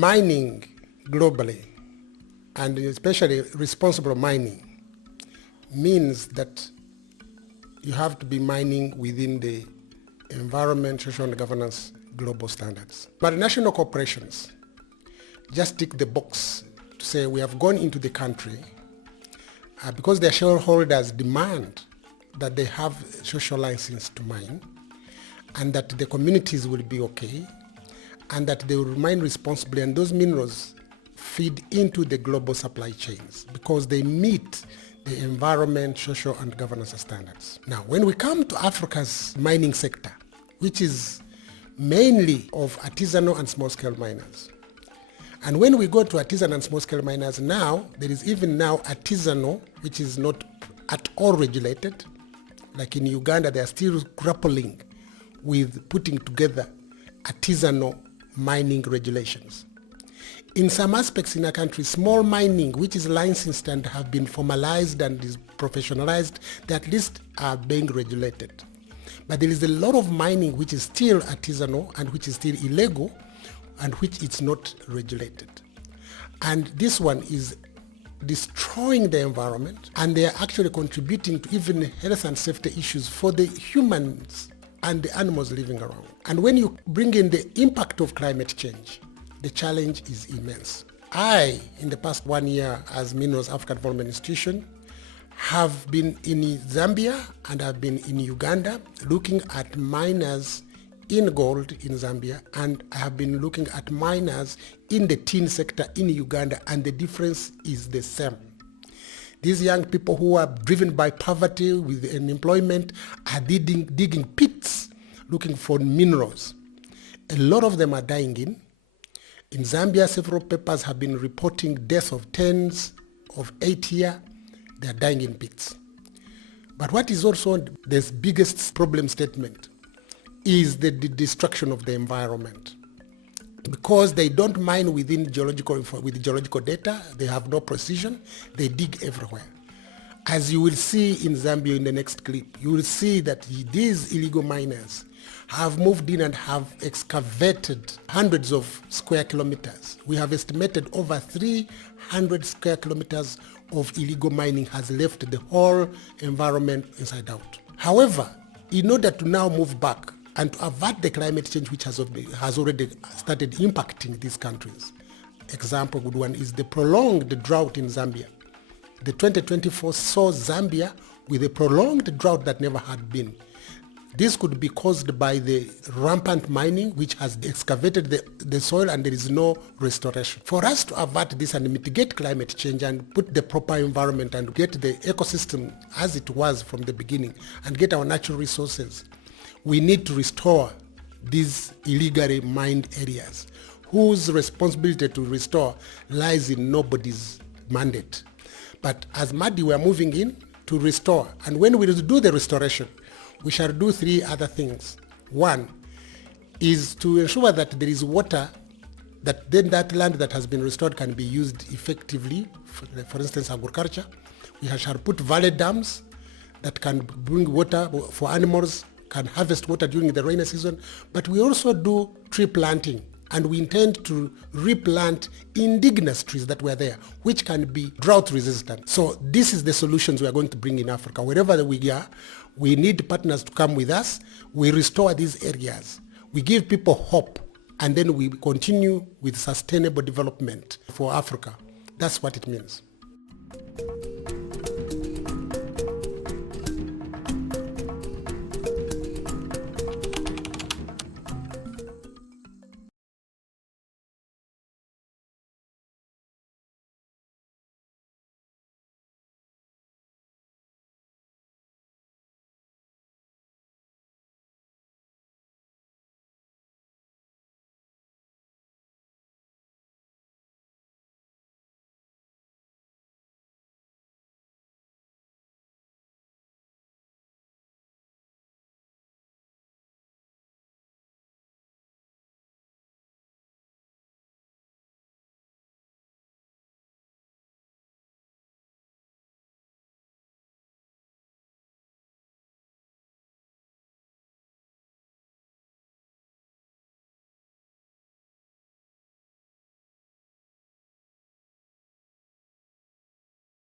Mining globally, and especially responsible mining, means that you have to be mining within the environment, social and governance global standards. But national corporations just tick the box to say we have gone into the country because their shareholders demand that they have social license to mine, and that the communities will be okay, and that they will remain responsibly, and those minerals feed into the global supply chains because they meet the environment, social and governance standards. Now, when we come to Africa's mining sector, which is mainly of artisanal and small-scale miners, and when we go to artisanal and small-scale miners now, there is even now artisanal, which is not at all regulated. Like in Uganda, they are still grappling with putting together artisanal mining regulations. In some aspects in our country, small mining, which is licensed and have been formalized and is professionalized, they at least are being regulated. But there is a lot of mining which is still artisanal and which is still illegal and which is not regulated. And this one is destroying the environment, and they are actually contributing to even health and safety issues for the humans and the animals living around. And when you bring in the impact of climate change, the challenge is immense. I, in the past 1 year as Minerals Africa Development Institution, have been in Zambia and I've been in Uganda looking at miners in gold in Zambia, and I have been looking at miners in the tin sector in Uganda, and the difference is the same. These young people who are driven by poverty with unemployment are digging pits looking for minerals. A lot of them are dying in Zambia. Several papers have been reporting deaths of tens of 8 years. They are dying in pits. But what is also the biggest problem statement is the destruction of the environment. Because they don't mine with geological data, they have no precision, they dig everywhere. As you will see in Zambia in the next clip, you will see that these illegal miners have moved in and have excavated hundreds of square kilometers. We have estimated over 300 square kilometers of illegal mining has left the whole environment inside out. However, in order to now move back and to avert the climate change which has already started impacting these countries, example good one is the prolonged drought in Zambia. The 2024 saw Zambia with a prolonged drought that never had been. This could be caused by the rampant mining which has excavated the soil, and there is no restoration. For us to avert this and mitigate climate change and put the proper environment and get the ecosystem as it was from the beginning and get our natural resources, we need to restore these illegally mined areas, whose responsibility to restore lies in nobody's mandate. But as MADI, we are moving in to restore. And when we do the restoration, we shall do 3 other things. One is to ensure that there is water, that then that land that has been restored can be used effectively, for instance, agriculture. We shall put valley dams that can bring water for animals, can harvest water during the rainy season. But we also do tree planting, and we intend to replant indigenous trees that were there, which can be drought resistant. So this is the solutions we are going to bring in Africa. Wherever we are, we need partners to come with us. We restore these areas. We give people hope, and then we continue with sustainable development for Africa. That's what it means.